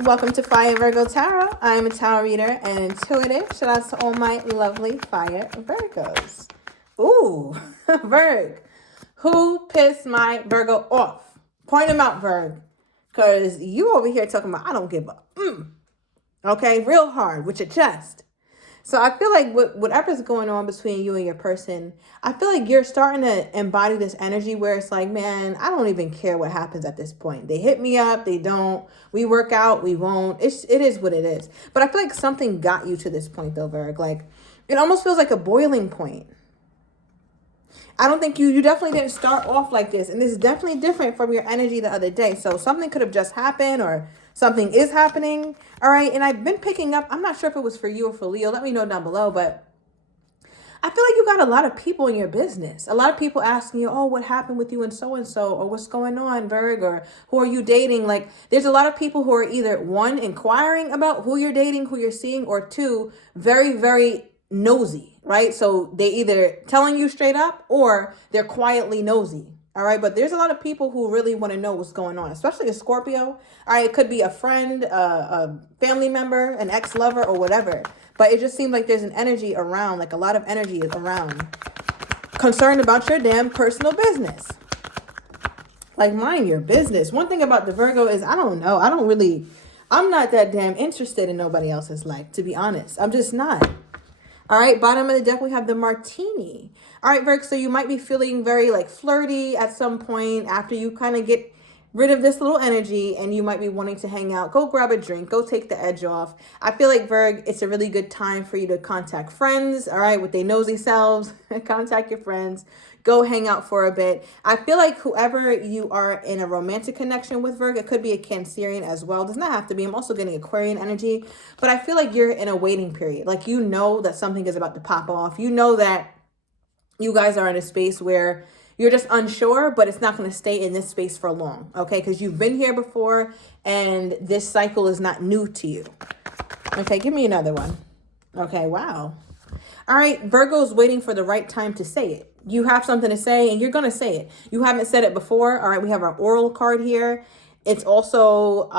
Welcome to Fire Virgo Tarot. I am a tarot reader and intuitive. Shout out to all my lovely Fire Virgos. Ooh, Virg. Who pissed my Virgo off? Point him out, Virg. Because you over here talking about, I don't give a Okay, real hard with your chest. So I feel like whatever's going on between you and your person, I feel like you're starting to embody this energy where it's like, man, I don't even care what happens at this point. They hit me up, they don't. We work out, we won't. It is what it is. But I feel like something got you to this point though, Virg. Like it almost feels like a boiling point. I don't think you definitely didn't start off like this. And this is definitely different from your energy the other day. So something could have just happened or something is happening. All right. And I've been picking up, I'm not sure if it was for you or for Leo. Let me know down below. But I feel like you got a lot of people in your business. A lot of people asking you, oh, what happened with you and so, or what's going on, Virg, or who are you dating? Like there's a lot of people who are either one, inquiring about who you're dating, who you're seeing, or two, very, very nosy, right? So they either telling you straight up or they're quietly nosy. All right. But there's a lot of people who really want to know what's going on, especially a Scorpio. All right. It could be a friend, a family member, an ex-lover or whatever. But it just seems like there's an energy around, like a lot of energy is around, concerned about your damn personal business. Like mind your business. One thing about the Virgo is I don't know. I'm not that damn interested in nobody else's life, to be honest. I'm just not. All right, bottom of the deck, we have the Martini. All right, Virgo, so you might be feeling very like flirty at some point after you kind of get rid of this little energy and you might be wanting to hang out. Go grab a drink. Go take the edge off. I feel like, Virgo, it's a really good time for you to contact friends, all right, with their nosy selves. Contact your friends. Go hang out for a bit. I feel like whoever you are in a romantic connection with, Virgo, it could be a Cancerian as well. It does not have to be. I'm also getting Aquarian energy. But I feel like you're in a waiting period. Like you know that something is about to pop off. You know that you guys are in a space where you're just unsure, but it's not going to stay in this space for long, okay? Because you've been here before, and this cycle is not new to you. Okay, give me another one. Okay, wow. All right, Virgo's waiting for the right time to say it. You have something to say, and you're going to say it. You haven't said it before. All right, we have our oral card here. It's also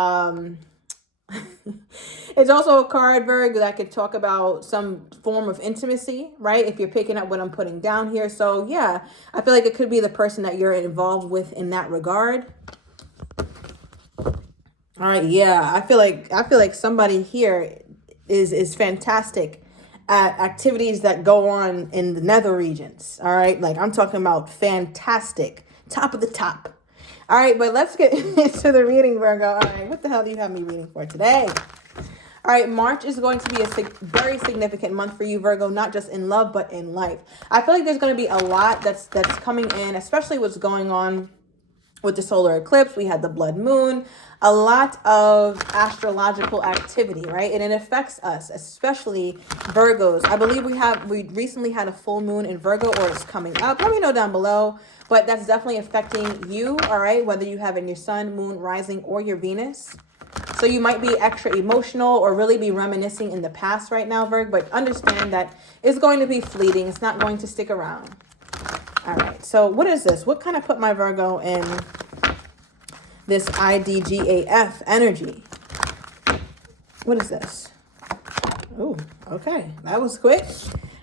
it's also a card, Virgo, that could talk about some form of intimacy, right? If you're picking up what I'm putting down here. So yeah, I feel like it could be the person that you're involved with in that regard. All right, yeah, I feel like somebody here is fantastic at activities that go on in the nether regions. All right, like I'm talking about fantastic, top of the top. All right, but let's get into the reading, Virgo. All right, what the hell do you have me reading for today? All right, March is going to be a very significant month for you, Virgo, not just in love, but in life. I feel like there's going to be a lot that's coming in, especially what's going on with the solar eclipse. We had the blood moon, a lot of astrological activity, right? And it affects us, especially Virgos. I believe we recently had a full moon in Virgo, or it's coming up. Let me know down below. But that's definitely affecting you, all right? Whether you have in your sun, moon, rising, or your Venus. So you might be extra emotional or really be reminiscing in the past right now, Virgo. But understand that it's going to be fleeting. It's not going to stick around. All right. So what is this? What kind of put my Virgo in this IDGAF energy? What is this? Oh, okay. That was quick.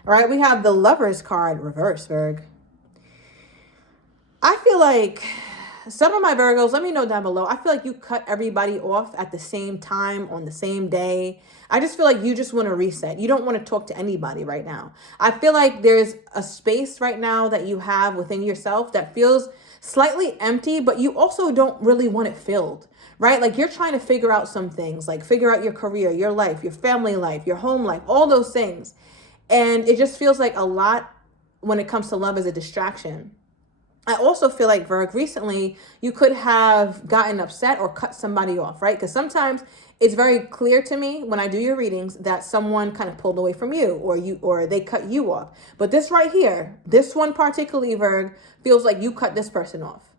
All right. We have the Lover's card reverse, Virgo. I feel like some of my Virgos, let me know down below. I feel like you cut everybody off at the same time on the same day. I just feel like you just want to reset. You don't want to talk to anybody right now. I feel like there's a space right now that you have within yourself that feels slightly empty, but you also don't really want it filled, right? Like you're trying to figure out some things, like figure out your career, your life, your family life, your home life, all those things. And it just feels like a lot when it comes to love is a distraction. I also feel like, Virgo, recently you could have gotten upset or cut somebody off, right? Because sometimes it's very clear to me when I do your readings that someone kind of pulled away from you or they cut you off. But this right here, this one particularly, Virgo, feels like you cut this person off,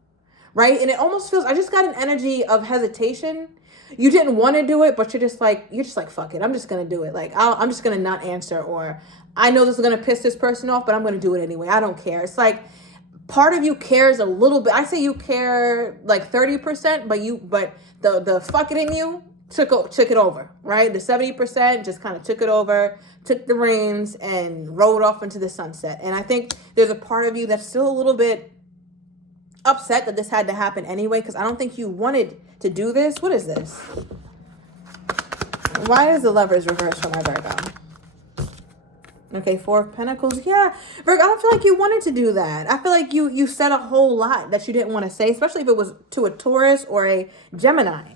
right? And it almost feels, I just got an energy of hesitation. You didn't want to do it, but you're just like, fuck it. I'm just going to do it. Like, I'm just going to not answer, or I know this is going to piss this person off, but I'm going to do it anyway. I don't care. It's like, part of you cares a little bit. I say you care like 30%, but the fuck it in you took it over, right? The 70% just kind of took it over, took the reins, and rode off into the sunset. And I think there's a part of you that's still a little bit upset that this had to happen anyway, because I don't think you wanted to do this. What is this? Why is the Lovers reversed for my Virgo? Okay, Four of Pentacles. Yeah, Virgo, I don't feel like you wanted to do that. I feel like you said a whole lot that you didn't want to say, especially if it was to a Taurus or a Gemini.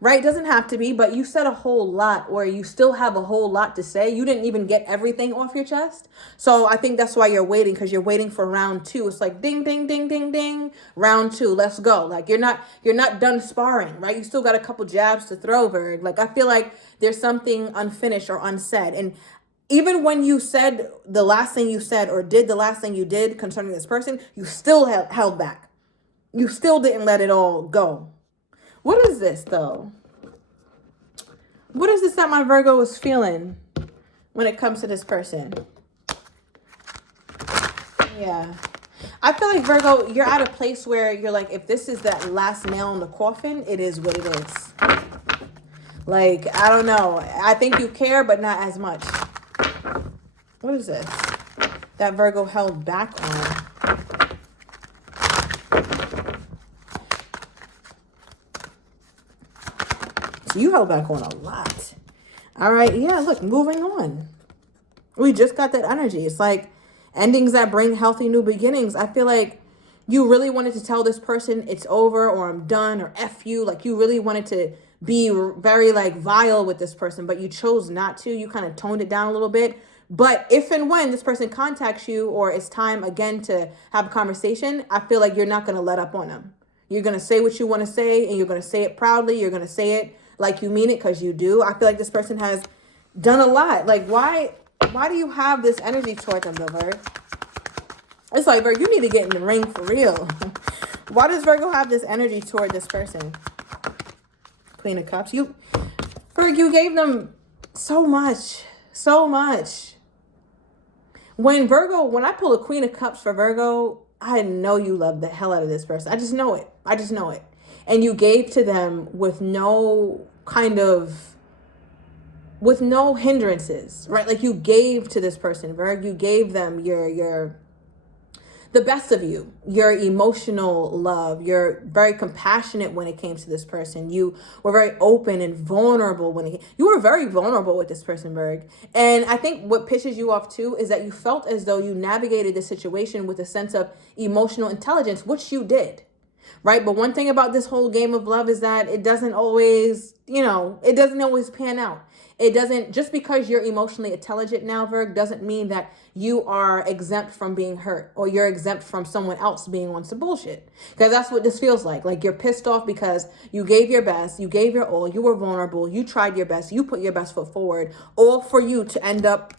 Right? It doesn't have to be, but you said a whole lot, or you still have a whole lot to say. You didn't even get everything off your chest. So I think that's why you're waiting, because you're waiting for round 2. It's like ding, ding, ding, ding, ding. Round 2, let's go. Like you're not done sparring, right? You still got a couple jabs to throw, Virg. Like I feel like there's something unfinished or unsaid. And even when you said the last thing you said or did the last thing you did concerning this person, you still held back. You still didn't let it all go. What is this, though? What is this that my Virgo is feeling when it comes to this person? Yeah. I feel like, Virgo, you're at a place where you're like, if this is that last nail in the coffin, it is what it is. Like, I don't know. I think you care, but not as much. What is this that Virgo held back on? You held back on a lot. All right. Yeah, look, moving on. We just got that energy. It's like endings that bring healthy new beginnings. I feel like you really wanted to tell this person it's over, or I'm done, or F you. Like you really wanted to be very like vile with this person, but you chose not to. You kind of toned it down a little bit. But if and when this person contacts you, or it's time again to have a conversation, I feel like you're not going to let up on them. You're going to say what you want to say, and you're going to say it proudly. You're going to say it like you mean it, because you do. I feel like this person has done a lot. Like, why do you have this energy toward them, though, Virg? It's like, Virg, you need to get in the ring for real. Why does Virgo have this energy toward this person? Queen of Cups. Virg, you gave them so much. So much. When I pull a Queen of Cups for Virgo, I know you love the hell out of this person. I just know it. And you gave to them with no hindrances, right? Like you gave to this person, Virg. You gave them the best of you, your emotional love. You're very compassionate when it came to this person. You were very open and vulnerable you were very vulnerable with this person, Virg. And I think what pisses you off too is that you felt as though you navigated the situation with a sense of emotional intelligence, which you did. Right. But one thing about this whole game of love is that it doesn't always, it doesn't always pan out. It doesn't, just because you're emotionally intelligent now, Virg, doesn't mean that you are exempt from being hurt, or you're exempt from someone else being on some bullshit. Because that's what this feels like. Like you're pissed off because you gave your best, you gave your all, you were vulnerable, you tried your best, you put your best foot forward, all for you to end up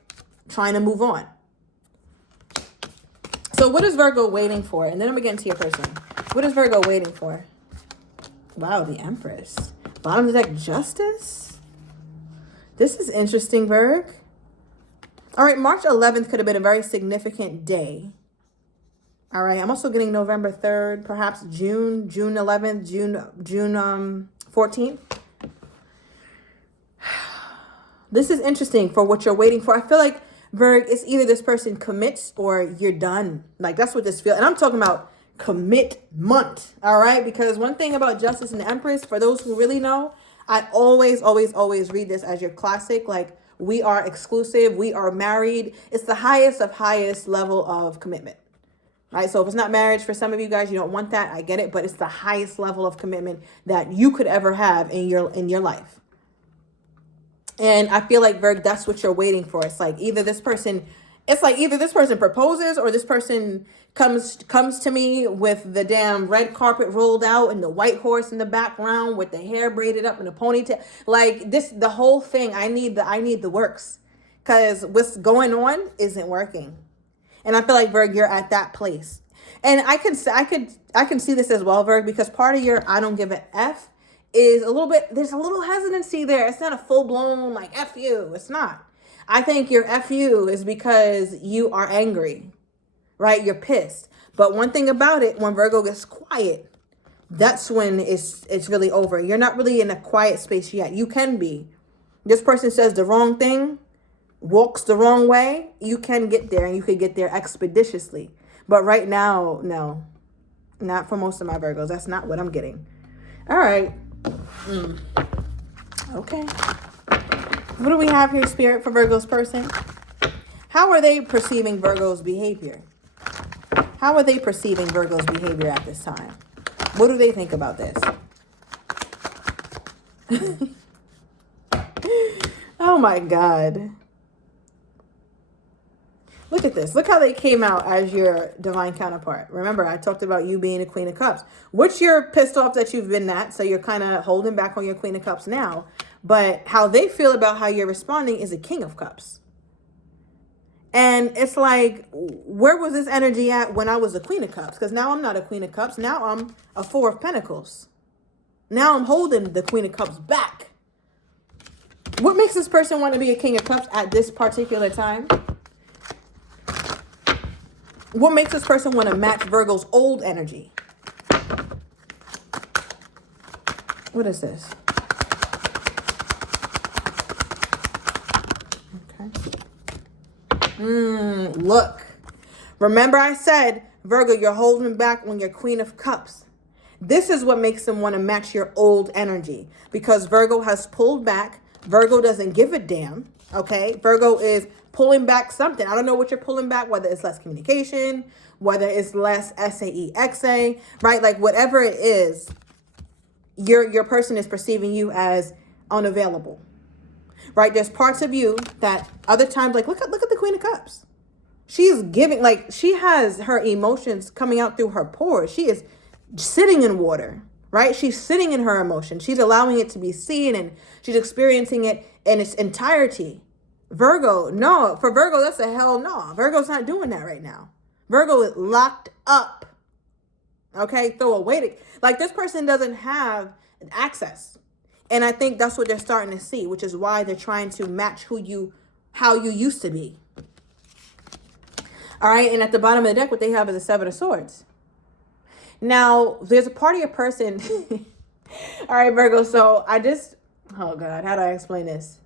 trying to move on. So what is Virgo waiting for? And then I'm going to get into your person. What is Virgo waiting for? Wow, the Empress. Bottom of the deck, Justice? This is interesting, Virg. All right, March 11th could have been a very significant day. All right, I'm also getting November 3rd, perhaps June 11th, June 14th. This is interesting for what you're waiting for. I feel like, Virg, it's either this person commits or you're done. Like, that's what this feels. And I'm talking about commitment, all right? Because one thing about Justice and the Empress, for those who really know, I always read this as your classic. Like, we are exclusive. We are married. It's the highest level of commitment, right? So if it's not marriage for some of you guys, you don't want that. I get it. But it's the highest level of commitment that you could ever have in your life. And I feel like, Virg, that's what you're waiting for. It's like either this person proposes, or this person comes to me with the damn red carpet rolled out and the white horse in the background with the hair braided up in a ponytail. Like the whole thing. I need the works, because what's going on isn't working. And I feel like, Virg, you're at that place. And I can see this as well, Virg, because part of your I don't give a F is there's a little hesitancy there. It's not a full blown like F you. It's not. I think your F you is because you are angry, right? You're pissed. But one thing about it, when Virgo gets quiet, that's when it's really over. You're not really in a quiet space yet. You can be. This person says the wrong thing, walks the wrong way. You can get there, and you could get there expeditiously. But right now, no. Not for most of my Virgos. That's not what I'm getting. All right. Okay. What do we have here, Spirit, for Virgo's person? How are they perceiving Virgo's behavior? How are they perceiving Virgo's behavior at this time? What do they think about this? Oh my God. Look at this. Look how they came out as your divine counterpart. Remember, I talked about you being a Queen of Cups, which you're pissed off that you've been that. So you're kind of holding back on your Queen of Cups now. But how they feel about how you're responding is a King of Cups. And it's like, where was this energy at when I was a Queen of Cups? Because now I'm not a Queen of Cups. Now I'm a Four of Pentacles. Now I'm holding the Queen of Cups back. What makes this person want to be a King of Cups at this particular time? What makes this person want to match Virgo's old energy? What is this? Okay. Look. Remember I said, Virgo, you're holding back on your Queen of Cups. This is what makes them want to match your old energy. Because Virgo has pulled back. Virgo doesn't give a damn. Okay? Virgo is pulling back something. I don't know what you're pulling back, whether it's less communication, whether it's less SAE, right? Like whatever it is, your person is perceiving you as unavailable, right? There's parts of you that other times, like look at the Queen of Cups. She's giving, like she has her emotions coming out through her pores. She is sitting in water, right? She's sitting in her emotions. She's allowing it to be seen and she's experiencing it in its entirety. Virgo, no. For Virgo, that's a hell no. Virgo's not doing that right now. Virgo is locked up. Okay? Throw away. Like this person doesn't have access. And I think that's what they're starting to see, which is why they're trying to match how you used to be. All right? And at the bottom of the deck, what they have is a Seven of Swords. Now, there's a part of your person. All right, Virgo. So oh God, how do I explain this?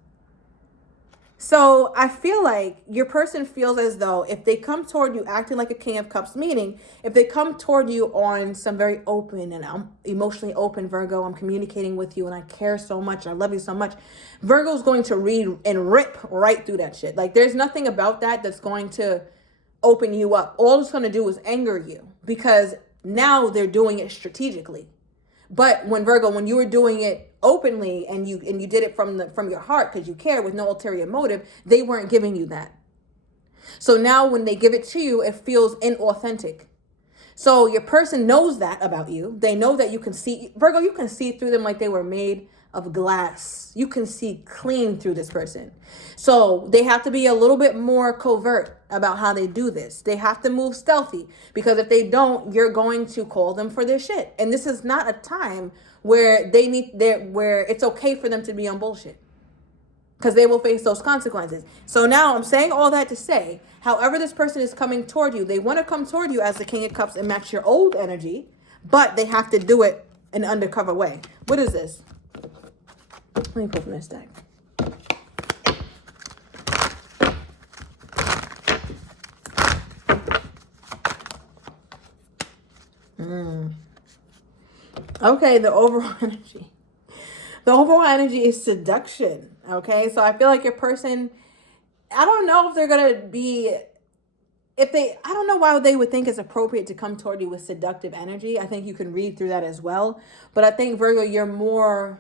So I feel like your person feels as though if they come toward you acting like a King of Cups, meaning if they come toward you on some very open and I'm emotionally open, Virgo, I'm communicating with you and I care so much, I love you so much, Virgo's going to read and rip right through that shit. Like there's nothing about that that's going to open you up. All it's going to do is anger you because now they're doing it strategically. But when you were doing it openly and you did it from your heart because you care with no ulterior motive, they weren't giving you that. So now when they give it to you, it feels inauthentic. So your person knows that about you. They know that you can see, Virgo, you can see through them like they were made of glass. You can see clean through this person. So they have to be a little bit more covert about how they do this. They have to move stealthy because if they don't, you're going to call them for their shit. And this is not a time where where it's okay for them to be on bullshit because they will face those consequences. So now I'm saying all that to say, however this person is coming toward you, they want to come toward you as the King of Cups and match your old energy, but they have to do it in an undercover way. What is this? Let me pull from this deck. Okay, the overall energy. The overall energy is seduction. Okay, so I feel like your person, I don't know if they're going to be, I don't know why they would think it's appropriate to come toward you with seductive energy. I think you can read through that as well. But I think, Virgo,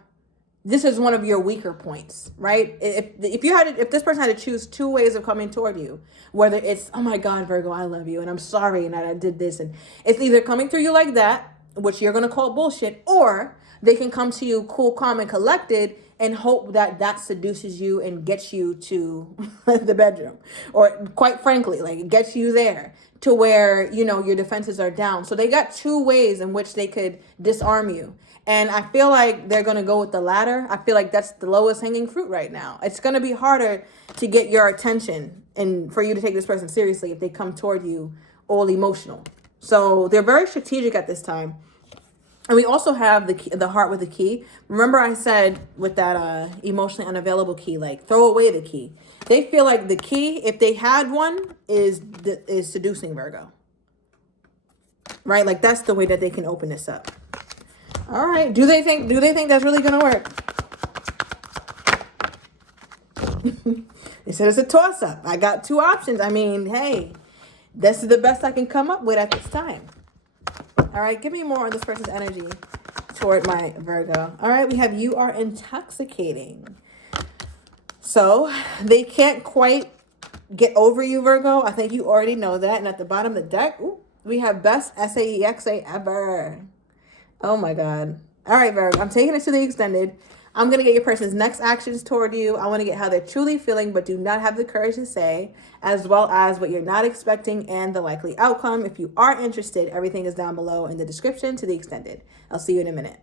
this is one of your weaker points, right? If this person had to choose two ways of coming toward you, whether it's, oh my God, Virgo, I love you and I'm sorry and I did this, and it's either coming through you like that, which you're going to call bullshit, or they can come to you cool, calm, and collected and hope that seduces you and gets you to the bedroom, or quite frankly, like it gets you there to where, your defenses are down. So they got two ways in which they could disarm you. And I feel like they're going to go with the latter. I feel like that's the lowest hanging fruit right now. It's going to be harder to get your attention and for you to take this person seriously if they come toward you all emotional. So they're very strategic at this time. And we also have the key, the heart with the key. Remember I said with that emotionally unavailable key, like throw away the key. They feel like the key, if they had one, is seducing Virgo. Right? Like that's the way that they can open this up. All right. Do they think that's really gonna work? They said it's a toss-up. I got two options. I mean, hey, this is the best I can come up with at this time. All right, give me more on this person's energy toward my Virgo. All right, we have you are intoxicating. So they can't quite get over you, Virgo. I think you already know that. And at the bottom of the deck, ooh, we have best SAEXA ever. Oh my God. All right, Virgo, I'm taking it to the extended. I'm going to get your person's next actions toward you. I want to get how they're truly feeling, but do not have the courage to say, as well as what you're not expecting and the likely outcome. If you are interested, everything is down below in the description to the extended. I'll see you in a minute.